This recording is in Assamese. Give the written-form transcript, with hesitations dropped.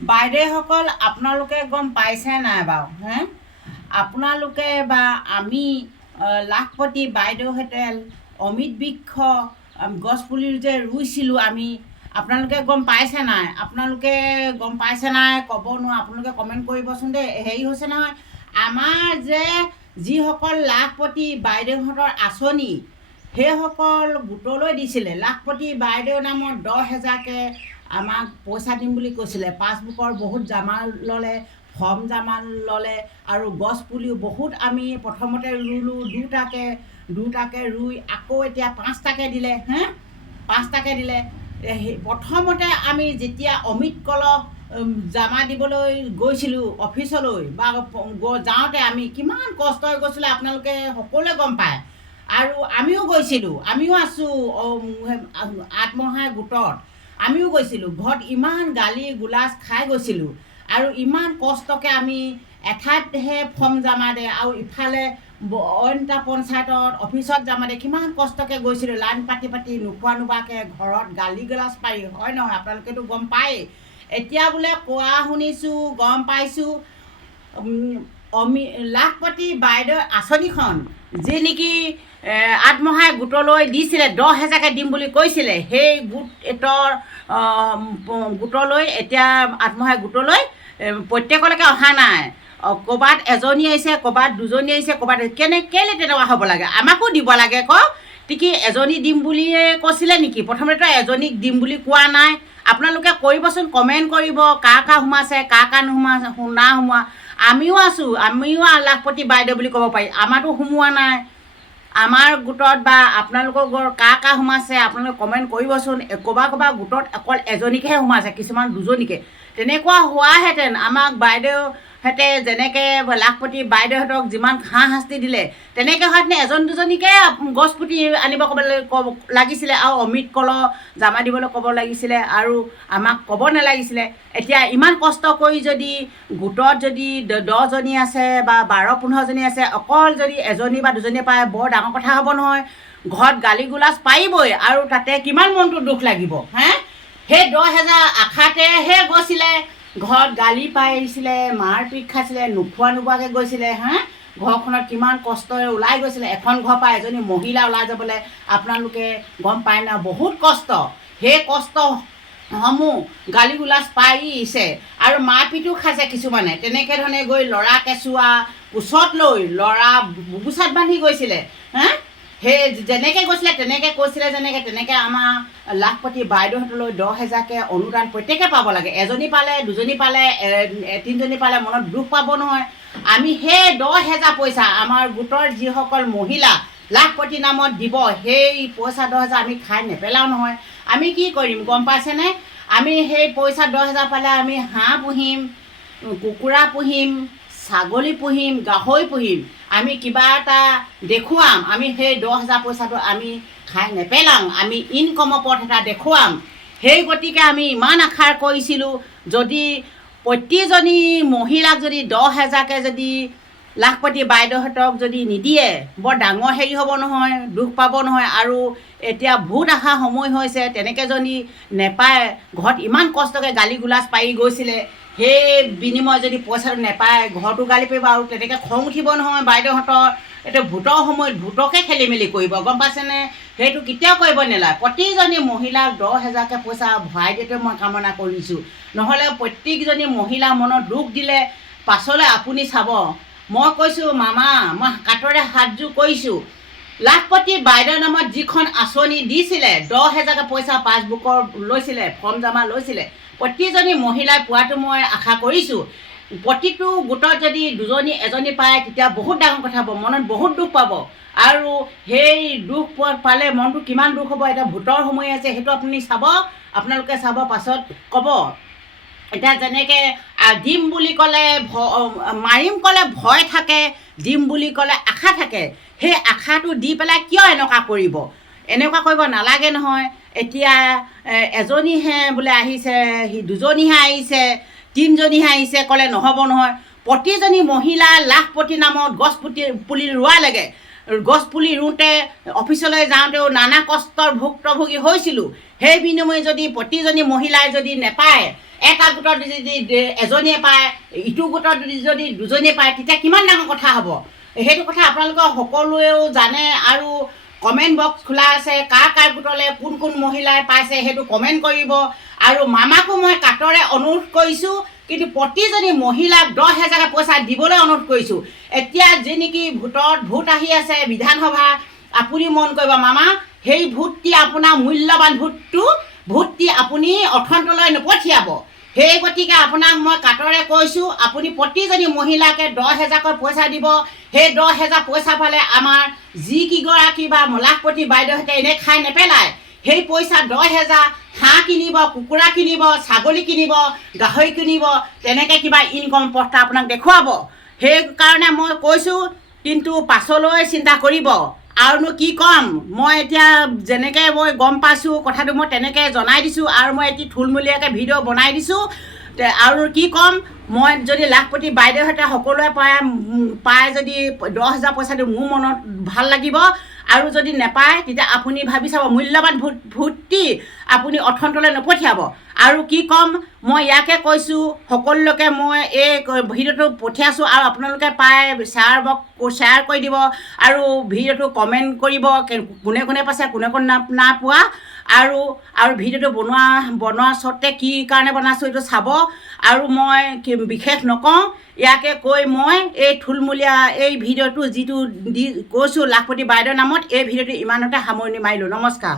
বাইদেউসকল আপোনালোকে গম পাইছে নাই বাৰু আপোনালোকে বা আমি লাখপতি বাইদেউহঁতে অমিত বৃক্ষ গছপুলি যে ৰুইছিলোঁ আমি আপোনালোকে গম পাইছে নাই আপোনালোকে গম পাইছে নাই ক'ব নোৱাৰো আপোনালোকে কমেণ্ট কৰিবচোন দেই হেৰি হৈছে নহয় আমাৰ যে যিসকল লাখপতি বাইদেউহঁতৰ আঁচনি সেইসকল গোটলৈ দিছিলে লাখপতি বাইদেউ নামত 10,000কৈ আমাক পইচা দিম বুলি কৈছিলে পাছবুকৰ বহুত জমা ল'লে ফৰ্ম জমা ল'লে আৰু গছ পুলিও বহুত আমি প্ৰথমতে ৰুলোঁ দুটাকৈ ৰুই আকৌ এতিয়া 5টাকৈ দিলে 5টাকৈ দিলে প্ৰথমতে আমি যেতিয়া অমিত কলহ জমা দিবলৈ গৈছিলোঁ অফিচলৈ বা যাওঁতে আমি কিমান কষ্ট হৈ গৈছিলে আপোনালোকে সকলোৱে গম পায় আৰু আমিও গৈছিলোঁ আমিও আছোঁ আত্মসহায়ক গোটত আমিও গৈছিলোঁ ঘৰত ইমান গালি গোলাজ খাই গৈছিলোঁ আৰু ইমান কষ্টকৈ আমি এঠাইতহে ফৰ্ম জমা দিয়ে আৰু ইফালে অইন এটা পঞ্চায়তত অফিচত জমা দিয়ে কিমান কষ্টকৈ গৈছিলোঁ লাইন পাতি নোখোৱাকৈ ঘৰত গালি গলাজ পাৰি হয় নহয় আপোনালোকেতো গম পায়েই এতিয়া বোলে কোৱা শুনিছোঁ গম পাইছোঁ লাখপতি বাইদেউ আঁচনিখন যি নেকি আত্মসহায়ক গোটলৈ দিছিলে 10,000কৈ দিম বুলি কৈছিলে সেই গোটলৈ এতিয়া আত্মসহায়ক গোটলৈ প্ৰত্যেকলৈকে অহা নাই ক'ৰবাত এজনী আহিছে ক'ৰবাত দুজনী আহিছে ক'ৰবাত কেলৈ তেনেকুৱা হ'ব লাগে আমাকো দিব লাগে কি এজনী দিম বুলিয়ে কৈছিলে নেকি প্ৰথমতেতো এজনীক দিম বুলি কোৱা নাই আপোনালোকে কৰিবচোন কমেণ্ট কৰিব কাৰ সোমাইছে কাৰ নোসোমোৱা আমিও আছোঁ আমিও লাখপতি বাইদেউ বুলি ক'ব পাৰি আমাৰতো সোমোৱা নাই আমাৰ গোটত বা আপোনালোকৰ কাৰ সোমাইছে আপোনালোকে কমেণ্ট কৰিবচোন ক'ৰবাত গোটত অকল এজনীকৈহে সোমাইছে কিছুমান দুজনীকৈ তেনেকুৱা হোৱাহেঁতেন আমাক বাইদেউহঁতে যেনেকৈ লাখপতি বাইদেউহঁতক যিমান শাস্তি দিলে তেনেকৈ হোৱাহেঁতেন এজন দুজনীকে গছ পুতি আনিব ক'ব লাগিছিলে আৰু অমিত কলহ জমা দিবলৈ ক'ব লাগিছিলে আৰু আমাক ক'ব নালাগিছিলে এতিয়া ইমান কষ্ট কৰি যদি গোটত যদি 10জনী আছে বা 12-15জনী আছে অকল যদি এজনী বা দুজনী পায় বৰ ডাঙৰ কথা হ'ব নহয় ঘৰত গালি গোলাজ পাৰিবই আৰু তাতে কিমান মনটো দুখ লাগিব সেই 10,000 আশাতেহে গৈছিলে ঘৰত গালি পাই আহিছিলে মাৰ পিট খাইছিলে নোখোৱাকৈ গৈছিলে ঘৰখনত কিমান কষ্টৰে ওলাই গৈছিলে এখন ঘৰৰ পৰা এজনী মহিলা ওলাই যাবলৈ আপোনালোকে গম পায় না বহুত কষ্ট সেই কষ্টসমূহ গালি গোলাজ পাই আহিছে আৰু মাৰ পিটো খাইছে কিছুমানে তেনেকৈ ধৰণে গৈ ল'ৰা কেঁচুৱা কোচত লৈ ল'ৰা বুকুচাত বান্ধি গৈছিলে সেই যেনেকৈ গৈছিলে তেনেকৈ কৈছিলে তেনেকৈ আমাৰ লাখপতি বাইদেউহঁতলৈ 10,000কৈ অনুদান প্ৰত্যেকে পাব লাগে এজনী পালে দুজনী পালে 3জনী পালে মনত দুখ পাব নহয় আমি সেই 10,000 পইচা আমাৰ গোটৰ যিসকল মহিলা লাখপতি নামত দিব সেই পইচা 10,000 আমি খাই নেপেলাওঁ নহয় আমি কি কৰিম গম পাইছেনে আমি সেই পইচা 10,000 পালে আমি হাঁহ পুহিম কুকুৰা পুহিম ছাগলী পুহিম গাহৰি পুহিম আমি কিবা এটা দেখুৱাম আমি সেই 10,000 পইচাটো আমি খাই নেপেলাওঁ আমি ইনকমৰ পথ এটা দেখুৱাম সেই গতিকে আমি ইমান আশা কৰিছিলোঁ যদি প্ৰতিজনী মহিলাক যদি 10,000কৈ যদি লাখপতি বাইদেউহঁতক যদি নিদিয়ে বৰ ডাঙৰ হেৰি হ'ব নহয় দুখ পাব নহয় আৰু এতিয়া ভোট অহা সময় হৈছে তেনেকৈ যদি নেপায় ঘৰত ইমান কষ্টকৈ গালি গোলাজ পাৰি গৈছিলে সেই বিনিময় যদি পইচাটো নেপায় ঘৰতো গালি পাৰিব আৰু তেনেকৈ খং উঠিব নহয় বাইদেউহঁতৰ এতিয়া ভোটৰ সময়ত ভোটকে খেলি মেলি কৰিব গম পাইছেনে সেইটো কেতিয়াও কৰিব নালাগে প্ৰতিজনী মহিলাক 10,000কৈ পইচা ভৰাই দিয়াটোৱে মই কামনা কৰিছোঁ নহ'লে প্ৰত্যেকজনী মহিলা মনত দুখ দিলে পাছলৈ আপুনি চাব মই কৈছোঁ মামা মই কাটৰে হাতযোৰ কৰিছোঁ লাখপতি বাইদেউৰ নামত যিখন আঁচনি দিছিলে 10,000কৈ পইচা পাছবুকৰ লৈছিলে ফৰ্ম জমা লৈছিলে প্ৰতিজনী মহিলাই পোৱাটো মই আশা কৰিছোঁ প্ৰতিটো গোটত যদি দুজনী এজনী পায় তেতিয়া বহুত ডাঙৰ কথা হ'ব মনত বহুত দুখ পাব আৰু সেই দুখ পালে মনটো কিমান দুখ হ'ব এতিয়া ভোটৰ সময় আছে সেইটো আপুনি চাব আপোনালোকে চাব পাছত ক'ব এতিয়া যেনেকৈ দিম বুলি ক'লে মাৰিম ক'লে ভয় থাকে দিম বুলি ক'লে আশা থাকে সেই আশাটো দি পেলাই কিয় এনেকুৱা কৰিব নালাগে নহয় এতিয়া এজনীহে বোলে আহিছে দুজনীহে আহিছে 3জনীহে আহিছে ক'লে নহ'ব নহয় প্ৰতিজনী মহিলা লাখপতি নামত গছ পুলি ৰোৱা লাগে গছ পুলি ৰুওঁতে অফিচলৈ যাওঁতেও নানা কষ্টৰ ভুক্তভোগী হৈছিলোঁ সেই বিনিময়ে যদি প্ৰতিজনী মহিলাই যদি নেপায় এটা গোটত যদি এজনীয়ে পায়, ইটো গোটত যদি দুজনীয়ে পায়, তেতিয়া কিমান ডাঙৰ কথা হ'ব। সেইটো কথা আপোনালোকে সকলোৱেও জানে। আৰু কমেণ্ট বক্স খোলা আছে, কাৰ কাৰ গোটলৈ কোন কোন মহিলাই পাইছে সেইটো কমেণ্ট কৰিব। আৰু মামাকো মই কাটৰে অনুৰোধ কৰিছোঁ, কিন্তু প্ৰতিজনী মহিলাক 10,000 পইচা দিবলৈ অনুৰোধ কৰিছোঁ। এতিয়া যি নেকি ভোট আহি আছে বিধানসভা, আপুনি মন কৰিব মামা, সেই ভোটটি আপোনাৰ মূল্যৱান ভোটটি আপুনি অথন্তলৈ নপঠিয়াব। সেই গতিকে আপোনাক মই কাটৰে কৈছোঁ, আপুনি প্ৰতিজনী মহিলাকে 10,000কৈ পইচা দিব। সেই 10,000 পইচা পালে আমাৰ যিকেইগৰাকী বা মলাহপতি বাইদেউহঁতে এনেই খাই নেপেলায়, সেই পইচা 10,000 হাঁহ কিনিব, কুকুৰা কিনিব, ছাগলী কিনিব, গাহৰি কিনিব, তেনেকৈ কিবা ইনকম পথটা আপোনাক দেখুৱাব। সেইকাৰণে মই কৈছোঁ, কিন্তু পাছলৈ চিন্তা কৰিব। আৰুনো কি ক'ম, মই এতিয়া যেনেকৈ মই গম পাইছোঁ কথাটো মই তেনেকৈ জনাই দিছোঁ। আৰু মই এটি থুলমূলীয়াকৈ ভিডিঅ' বনাই দিছোঁ। আৰু কি ক'ম, মই যদি লাখপতি বাইদেউহঁতে সকলোৱে পায় যদি 10,000 পইচা দিওঁ, মোৰ মনত ভাল লাগিব। আৰু যদি নেপায় তেতিয়া আপুনি ভাবি চাব, মূল্যৱান ভোটটি আপুনি অথন্তলৈ নপঠিয়াব। আৰু কি ক'ম, মই ইয়াকে কৈছোঁ, সকলোকে মই এই ভিডিঅ'টো পঠিয়াইছোঁ। আৰু আপোনালোকে পাই শ্বেয়াৰ কৰি দিব। আৰু ভিডিঅ'টো কমেণ্ট কৰিব, কোনে কোনে পাইছে, কোনে কোনে নাপোৱা। আৰু ভিডিঅ'টো বনোৱা স্বত্তে কি কাৰণে বনাইছোঁ এইটো চাব। আৰু মই বিশেষ নকওঁ, ইয়াকে কৈ মই এই থুলমূলীয়া এই ভিডিঅ'টো যিটো কৈছোঁ লাখপতি বাইদেউৰ নামত, এই ভিডিঅ'টো ইমানতে সামৰণি মাৰিলোঁ। নমস্কাৰ।